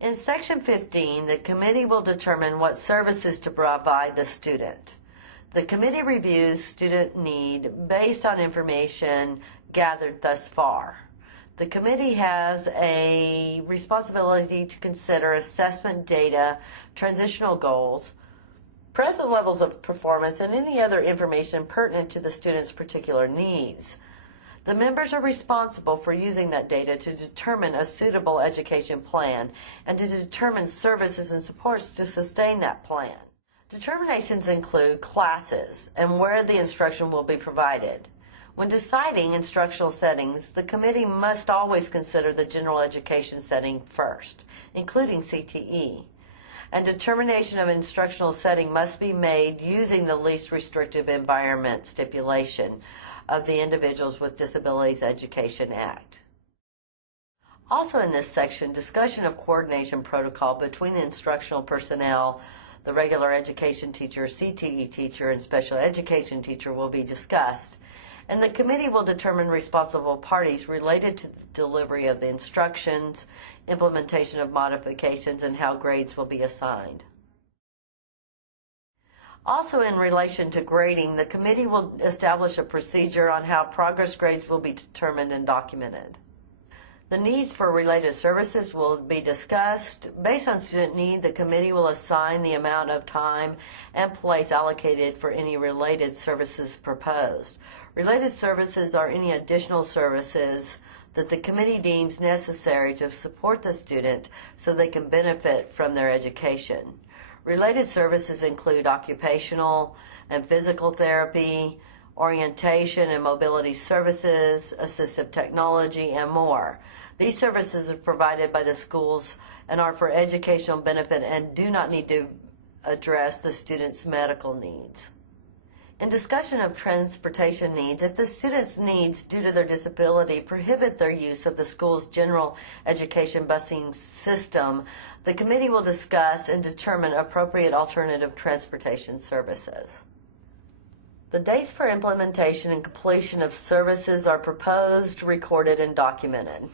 In Section 15, the committee will determine what services to provide the student. The committee reviews student need based on information gathered thus far. The committee has a responsibility to consider assessment data, transitional goals, present levels of performance, and any other information pertinent to the student's particular needs. The members are responsible for using that data to determine a suitable education plan and to determine services and supports to sustain that plan. Determinations include classes and where the instruction will be provided. When deciding instructional settings, the committee must always consider the general education setting first, including CTE. And determination of instructional setting must be made using the least restrictive environment stipulation of the Individuals with Disabilities Education Act. Also in this section, discussion of coordination protocol between the instructional personnel, the regular education teacher, CTE teacher, and special education teacher will be discussed, and the committee will determine responsible parties related to the delivery of the instructions, implementation of modifications, and how grades will be assigned. Also, in relation to grading, the committee will establish a procedure on how progress grades will be determined and documented. The needs for related services will be discussed. Based on student need, the committee will assign the amount of time and place allocated for any related services proposed. Related services are any additional services that the committee deems necessary to support the student so they can benefit from their education. Related services include occupational and physical therapy, orientation and mobility services, assistive technology, and more. These services are provided by the schools and are for educational benefit and do not need to address the student's medical needs. In discussion of transportation needs, if the student's needs due to their disability prohibit their use of the school's general education busing system, the committee will discuss and determine appropriate alternative transportation services. The dates for implementation and completion of services are proposed, recorded, and documented.